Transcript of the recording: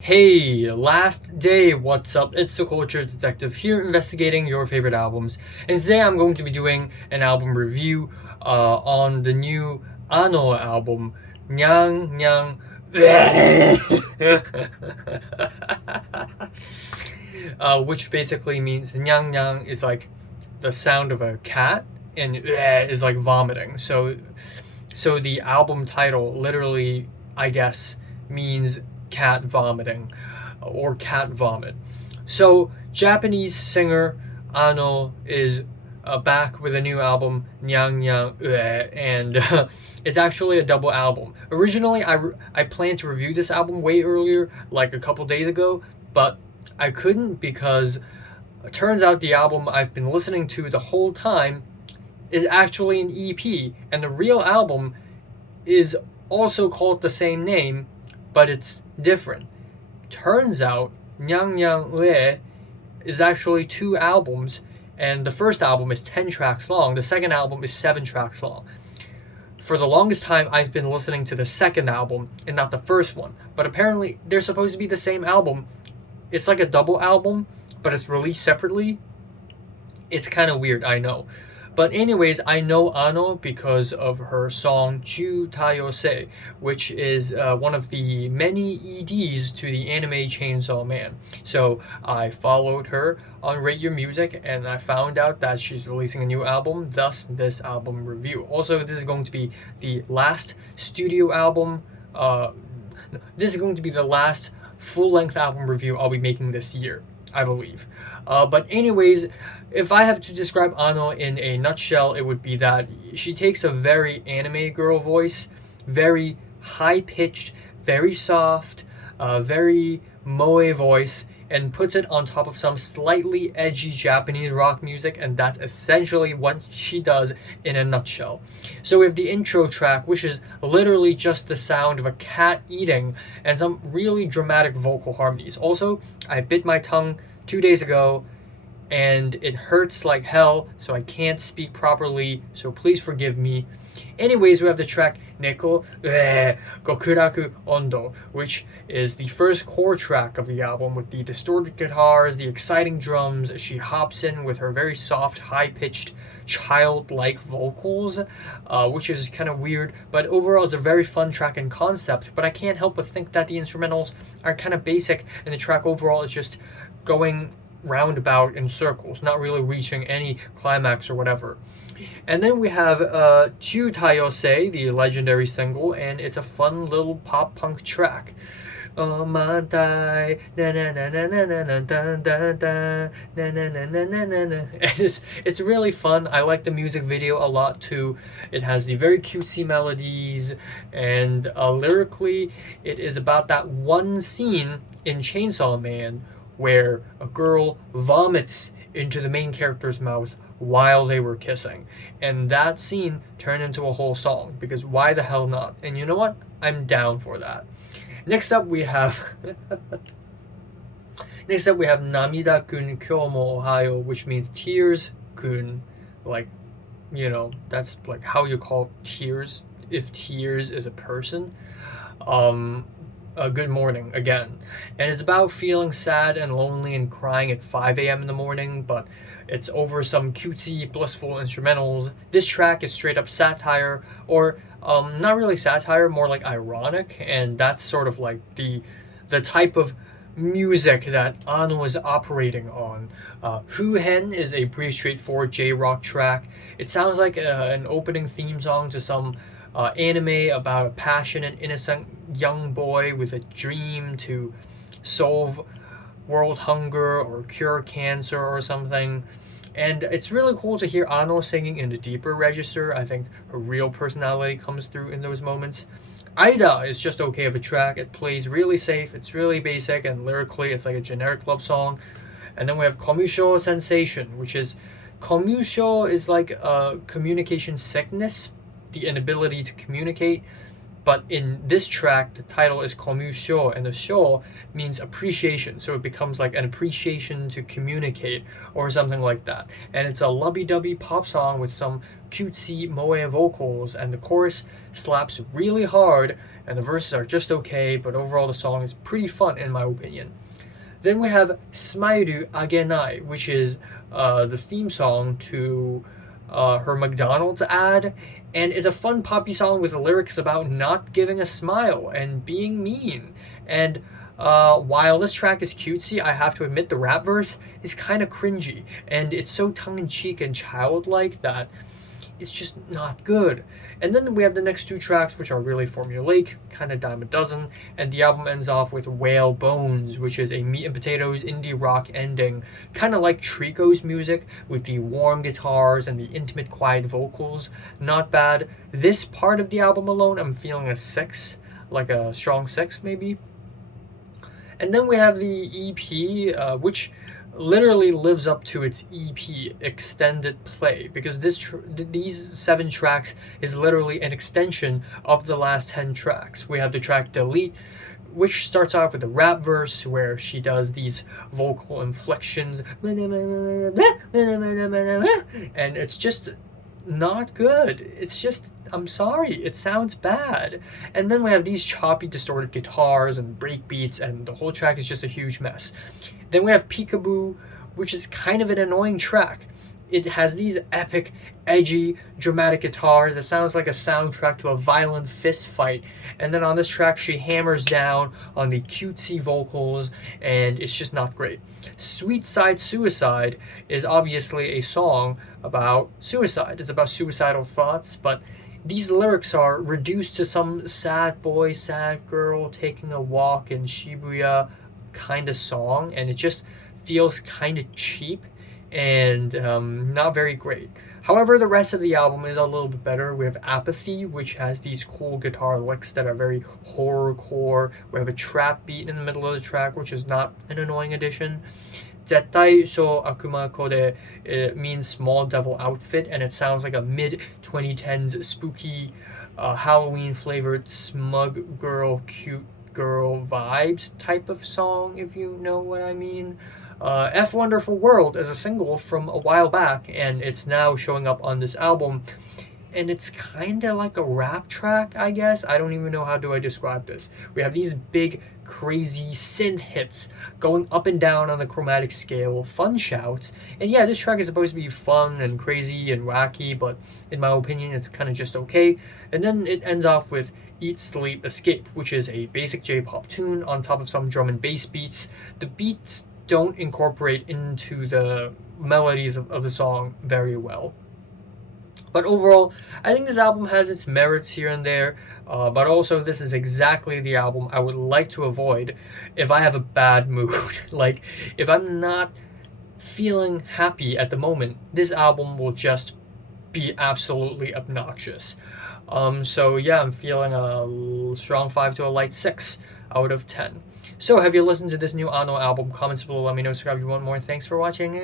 Hey, last day, what's up? It's the Culture Detective here investigating your favorite albums. And today I'm going to be doing an album review on the new Ano album, Nyan Nyan which basically means Nyan Nyan is like the sound of a cat and is like vomiting. So the album title literally, I guess, means cat vomiting or cat vomit. So Japanese singer Ano is back with a new album, Nyan Nyan Oeee, and it's actually a double album. Originally, I planned to review this album way earlier, like a couple days ago, but I couldn't because it turns out the album I've been listening to the whole time is actually an EP, and the real album is also called the same name, but it's different. Turns out Nyan Nyan Oeee is actually two albums, and the first album is 10 tracks long, the second album is 7 tracks long. For the longest time, I've been listening to the second album and not the first one, but apparently they're supposed to be the same album. It's like a double album, but it's released separately. It's kind of weird, I know. But anyways, I know Ano because of her song Chu Tayose, which is one of the many EDs to the anime Chainsaw Man. So I followed her on Radio Music and I found out that she's releasing a new album, thus this album review. Also, this is going to be the last studio album, this is going to be the last full-length album review I'll be making this year, I believe. But anyways, if I have to describe Ano in a nutshell, it would be that she takes a very anime girl voice, very high-pitched, very soft, very moe voice, and puts it on top of some slightly edgy Japanese rock music, and that's essentially what she does in a nutshell. So we have the intro track, which is literally just the sound of a cat eating, and some really dramatic vocal harmonies. Also, I bit my tongue 2 days ago, and it hurts like hell, so I can't speak properly, so please forgive me. Anyways, we have the track Neko Gokuraku Ondo, which is the first core track of the album with the distorted guitars, the exciting drums. She hops in with her very soft, high-pitched, childlike vocals, which is kind of weird, but overall it's a very fun track in concept, but I can't help but think that the instrumentals are kind of basic, and the track overall is just going roundabout in circles, not really reaching any climax or whatever. And then we have Chu Tayose, the legendary single, and it's a fun little pop punk track. Oh my die, na na na na na na na na na na na na na na. And it's really fun. I like the music video a lot too. It has the very cutesy melodies, and lyrically, it is about that one scene in Chainsaw Man where a girl vomits into the main character's mouth while they were kissing. And that scene turned into a whole song, because why the hell not? And you know what? I'm down for that. Next up we have Namida kun kyou mo ohayo, which means tears kun, like, you know, that's like how you call tears if tears is a person. Good morning again, and it's about feeling sad and lonely and crying at 5 a.m. in the morning, but it's over some cutesy, blissful instrumentals. This track is straight up satire, or not really satire, more like ironic, and that's sort of like the type of music that Ano is operating on. Hen is a pretty straightforward J-rock track. It sounds like an opening theme song to some anime about a passionate, innocent young boy with a dream to solve world hunger or cure cancer or something. And it's really cool to hear Ano singing in the deeper register. I think her real personality comes through in those moments. Aida is just okay of a track. It plays really safe, it's really basic, and lyrically it's like a generic love song. And then we have Komusho Sensation, which is, Komusho is like a communication sickness, the inability to communicate. But in this track, the title is Komusho, and the sho means appreciation. So it becomes like an appreciation to communicate or something like that. And it's a lovey-dovey pop song with some cutesy moe vocals, and the chorus slaps really hard. and the verses are just okay, but overall the song is pretty fun in my opinion. Then we have Smairu Agenai, which is the theme song to her McDonald's ad, and it's a fun poppy song with lyrics about not giving a smile and being mean. And while this track is cutesy, I have to admit the rap verse is kind of cringy, and it's so tongue-in-cheek and childlike that it's just not good. And then we have the next two tracks, which are really formulaic, kind of dime a dozen, and the album ends off with Whale Bones, which is a meat and potatoes indie rock ending, kind of like Trico's music, with the warm guitars and the intimate quiet vocals. Not bad. This part of the album alone, I'm feeling a 6, like a strong 6 maybe. And then we have the EP, which literally lives up to its EP extended play, because these 7 tracks is literally an extension of the last 10 tracks. We have the track Delete, which starts off with a rap verse where she does these vocal inflections, and it's just not good. It's just, I'm sorry, it sounds bad. And then we have these choppy, distorted guitars and break beats, and the whole track is just a huge mess. Then we have Peekaboo, which is kind of an annoying track. It has these epic, edgy, dramatic guitars. It sounds like a soundtrack to a violent fist fight. And then on this track, she hammers down on the cutesy vocals, and it's just not great. Sweet Side Suicide is obviously a song about suicide. It's about suicidal thoughts, but these lyrics are reduced to some sad boy, sad girl taking a walk in Shibuya kind of song, and it just feels kind of cheap and not very great. However, the rest of the album is a little bit better. We have Apathy, which has these cool guitar licks that are very horrorcore. We have a trap beat in the middle of the track, which is not an annoying addition. Zettai Sho Akuma Kode, it means small devil outfit, and it sounds like a mid-2010s spooky Halloween flavored smug girl, cute girl vibes type of song, if you know what I mean. F Wonderful World is a single from a while back, and it's now showing up on this album, and it's kind of like a rap track, I guess. I don't even know how do I describe this. We have these big, crazy synth hits going up and down on the chromatic scale, fun shouts, and yeah, this track is supposed to be fun and crazy and wacky, but in my opinion, it's kind of just okay. And then it ends off with Eat, Sleep, Escape, which is a basic J-pop tune on top of some drum and bass beats. The beats don't incorporate into the melodies of the song very well. But overall, I think this album has its merits here and there, but also this is exactly the album I would like to avoid if I have a bad mood. Like, if I'm not feeling happy at the moment, this album will just be absolutely obnoxious. So yeah, I'm feeling a strong 5 to a light 6 out of 10. So have you listened to this new Ano album? Comments below, let me know, subscribe if you want more. Thanks for watching.